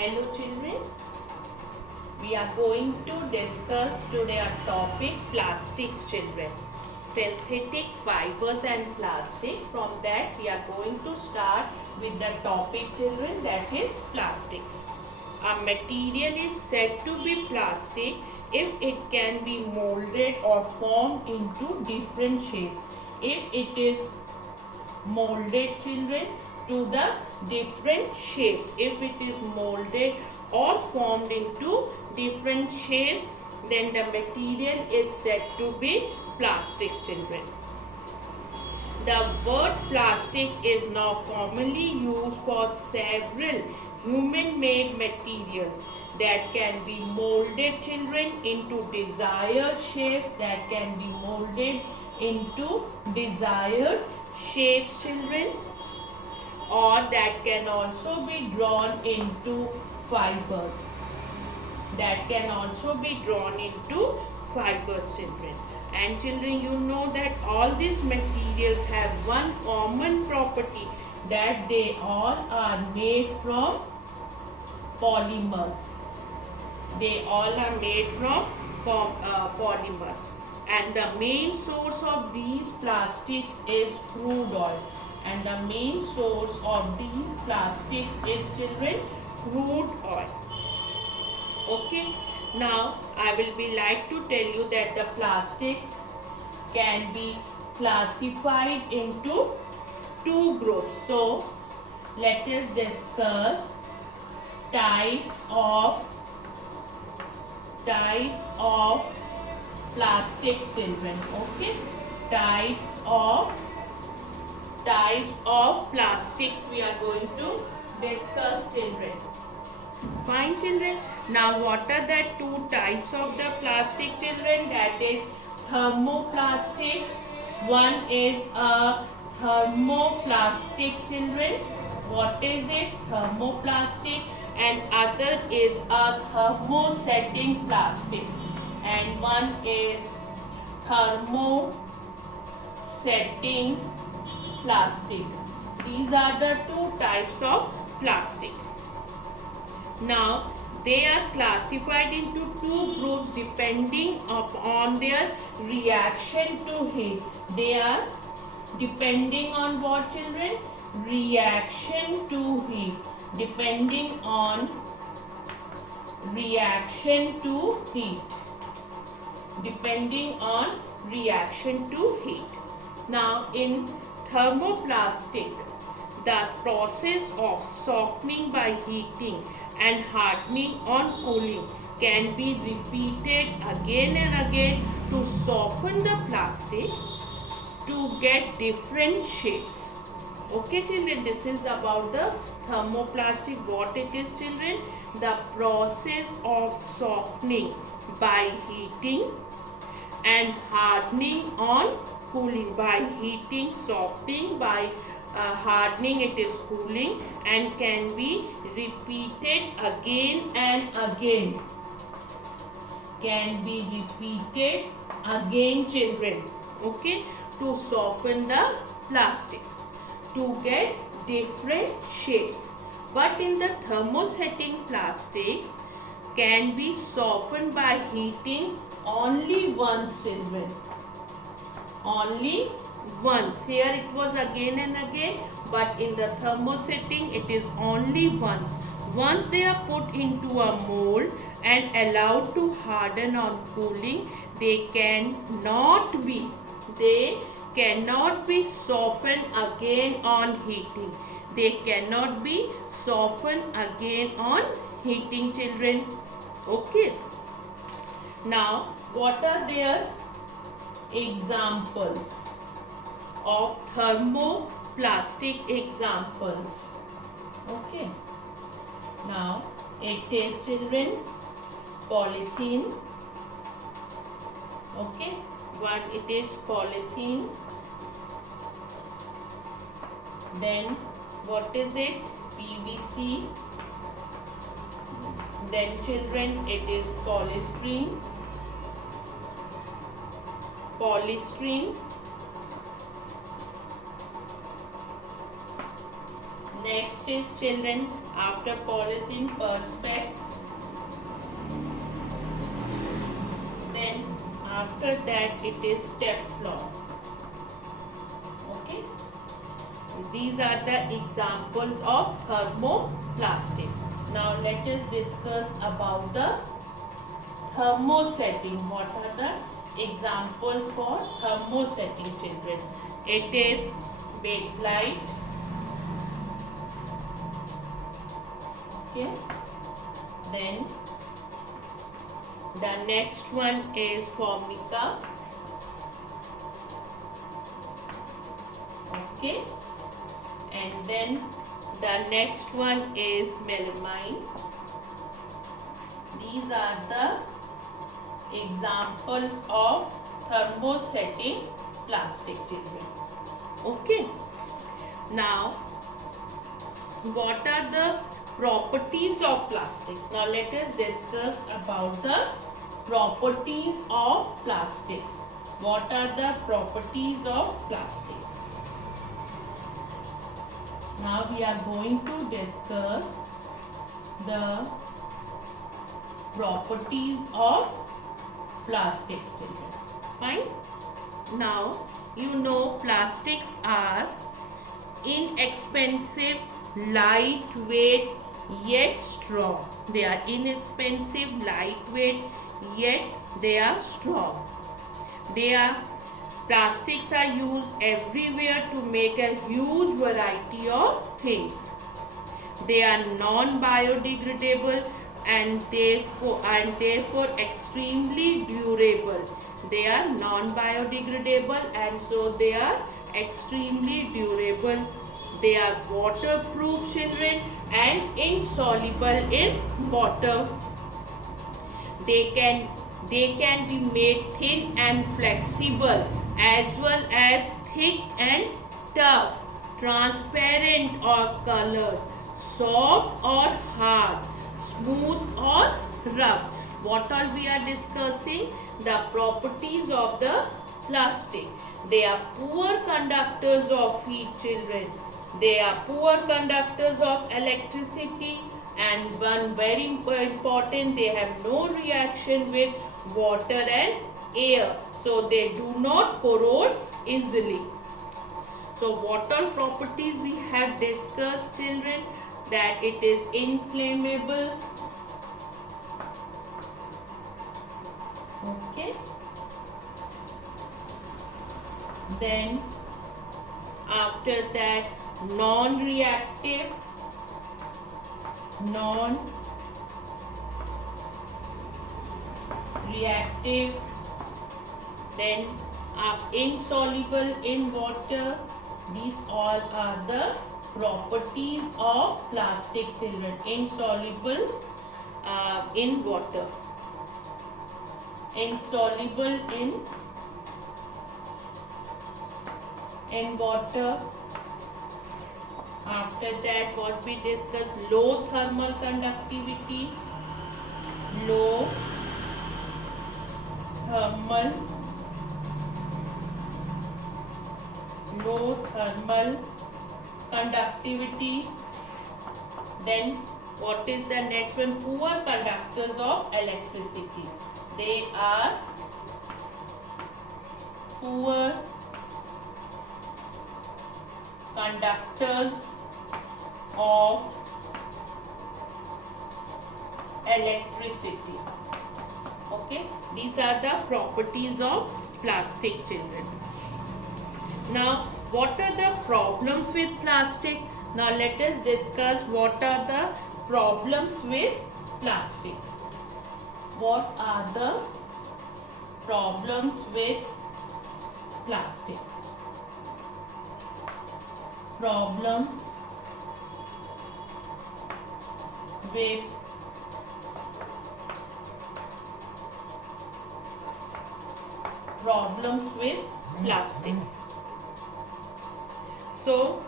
Hello children, we are going to discuss today a topic plastics children. Synthetic fibers and plastics. From that we are going to start with the topic children, that is plastics. A material is said to be plastic if it can be molded or formed into different shapes. If it is molded children to the different shapes, if it is molded or formed into different shapes, then the material is said to be plastics children. The word plastic is now commonly used for several human made materials that can be molded children into desired shapes, that can be molded into desired shapes children, or that can also be drawn into fibers, that can also be drawn into fibers children. And children, you know that all these materials have one common property, that they all are made from polymers. They all are made from polymers, and the main source of these plastics is crude oil. And the main source of these plastics is children crude oil. Okay, now I will be like to tell you that the plastics can be classified into two groups. So let us discuss types of plastics children. Okay, types of plastics we are going to discuss children. Fine children. Now what are the two types of the plastic children? That is thermoplastic. One is a thermoplastic children. What is it? Thermoplastic. And other is a thermosetting plastic. And one is thermosetting plastic. These are the two types of plastic. Now they are classified into two groups depending upon their reaction to heat. They are depending on what children? Reaction to heat. Depending on reaction to heat. Depending on reaction to heat. Now in thermoplastic, the process of softening by heating and hardening on cooling can be repeated again and again to soften the plastic to get different shapes. Okay children, this is about the thermoplastic. What it is children? The process of softening by heating and hardening on cooling. By heating, softening, by hardening, it is cooling, and can be repeated again and again. Can be repeated again children. Okay, to soften the plastic to get different shapes. But in the thermosetting plastics can be softened by heating only once children. Only once. Here it was again and again, but in the thermosetting it is only once. Once they are put into a mold and allowed to harden on cooling, they cannot be softened again on heating. They cannot be softened again on heating children. Okay. Now what are their examples of thermoplastic examples? Okay, now it is children polythene. Okay, one it is polythene. Then what is it? PVC. Then children it is polystyrene. Next is children After polythene perspex, then after that it is Teflon. Okay, these are the examples of thermoplastic. Now let us discuss about the thermosetting. What are the examples for thermosetting, children? It is bakelite. Okay, then the next one is formica. Okay, and then the next one is melamine. These are the examples of thermosetting plastic, children. Okay, now what are the properties of plastics? Now let us discuss about the properties of plastics. What are the properties of plastic? Now we are going to discuss the properties of plastics, children. Fine. Now you know plastics are inexpensive, lightweight yet strong. They are inexpensive, lightweight yet they are strong. Plastics are used everywhere to make a huge variety of things. They are non-biodegradable and therefore extremely durable. They are non-biodegradable and so they are extremely durable. They are waterproof, children, and insoluble in water. They can be made thin and flexible as well as thick and tough, transparent or colored, soft or hard, smooth or rough. What all we are discussing? The properties of the plastic. They are poor conductors of heat, children. They are poor conductors of electricity, and one very important, they have no reaction with water and air, so they do not corrode easily. So what all properties we have discussed, children? That it is inflammable. Okay, then after that non-reactive, then insoluble in water. These all are the properties of plastic, children. Insoluble in water, insoluble in water. After that, what we discussed, low thermal conductivity, low thermal conductivity. Then what is the next one? Poor conductors of electricity. They are poor conductors of electricity. Okay, these are the properties of plastic, children. Now what are the problems with plastic? Now let us discuss what are the problems with plastic. What are the problems with plastic? Problems with plastics. So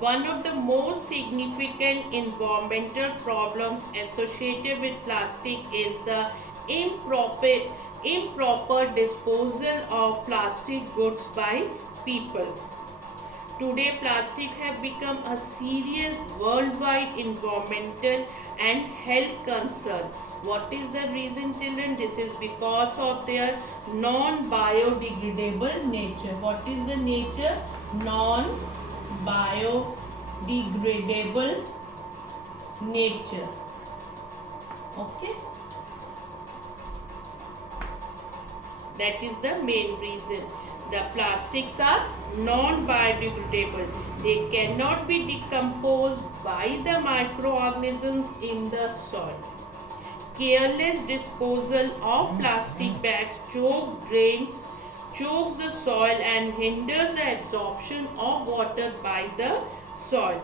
one of the most significant environmental problems associated with plastic is the improper disposal of plastic goods by people. Today, plastic have become a serious worldwide environmental and health concern. What is the reason, children? This is because of their non-biodegradable nature. What is the nature? Non-biodegradable nature. Okay. That is the main reason. The plastics are non-biodegradable. They cannot be decomposed by the microorganisms in the soil. Careless disposal of plastic bags chokes drains, chokes the soil and hinders the absorption of water by the soil.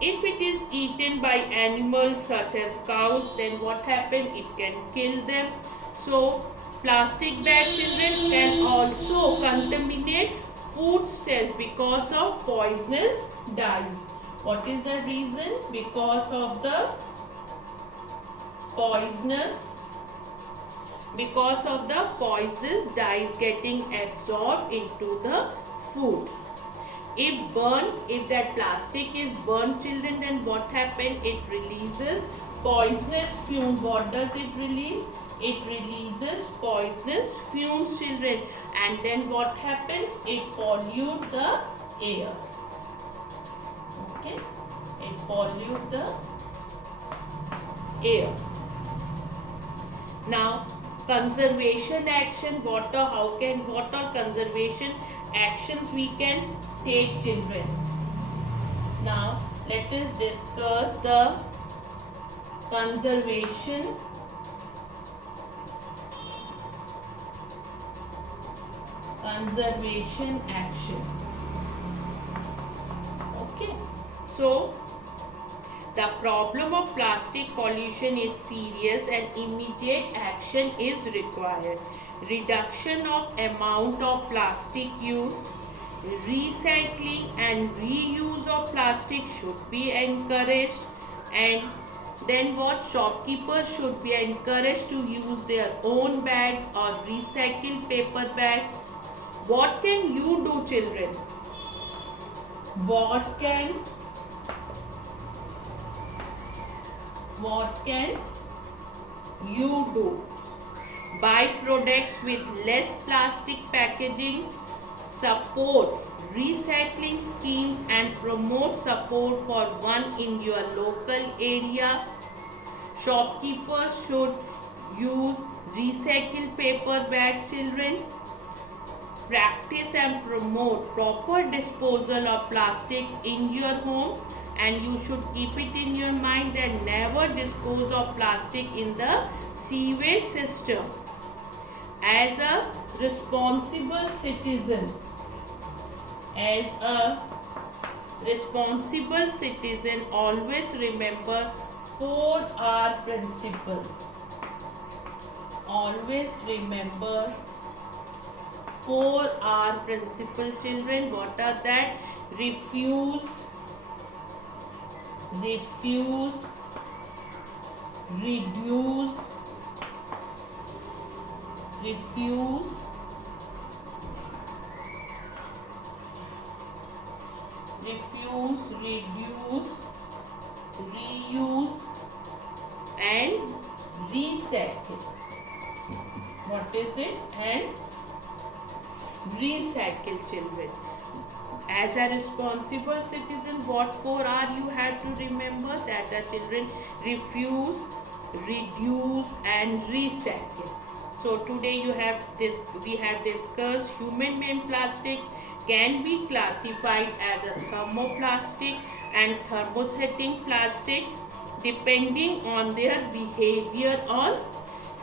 If it is eaten by animals such as cows, then what happens? It can kill them. So plastic bags, children, can also contaminate foodstuffs because of poisonous dyes. What is the reason? Because of the poisonous dyes getting absorbed into the food. If that plastic is burnt, children, then what happens? It releases poisonous fumes. What does it release? It releases poisonous fumes, children, and then what happens? It pollutes the air. Okay, it pollutes the air. Now, conservation action. What are conservation actions we can take, children? Now, let us discuss the conservation action. Okay, so the problem of plastic pollution is serious and immediate action is required. Reduction of amount of plastic used, recycling and reuse of plastic should be encouraged, and then what? Shopkeepers should be encouraged to use their own bags or recycled paper bags. What can you do, children? What can you do? Buy products with less plastic packaging, support recycling schemes and promote support for one in your local area. Shopkeepers should use recycled paper bags, children. Practice and promote proper disposal of plastics in your home, and you should keep it in your mind that never dispose of plastic in the sewage system. As a responsible citizen, always remember 4R principle. Always remember 4R principle, children. What are that? Refuse, reduce, reuse and recycle. What is it? And recycle, children. As a responsible citizen, what 4R you have to remember? That are, children, refuse, reduce and recycle. So today we have discussed human-made plastics can be classified as a thermoplastic and thermosetting plastics depending on their behavior on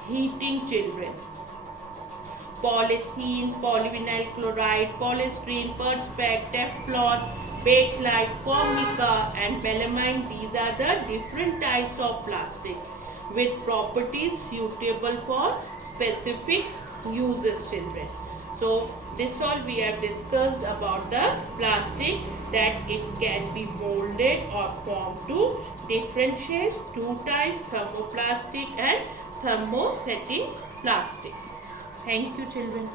heating, children. Polythene, polyvinyl chloride, polystyrene, perspex, Teflon, bakelite, formica and melamine. These are the different types of plastics with properties suitable for specific uses, children. So this all we have discussed about the plastic, that it can be molded or formed to different shapes, two types, thermoplastic and thermosetting plastics. Thank you, children.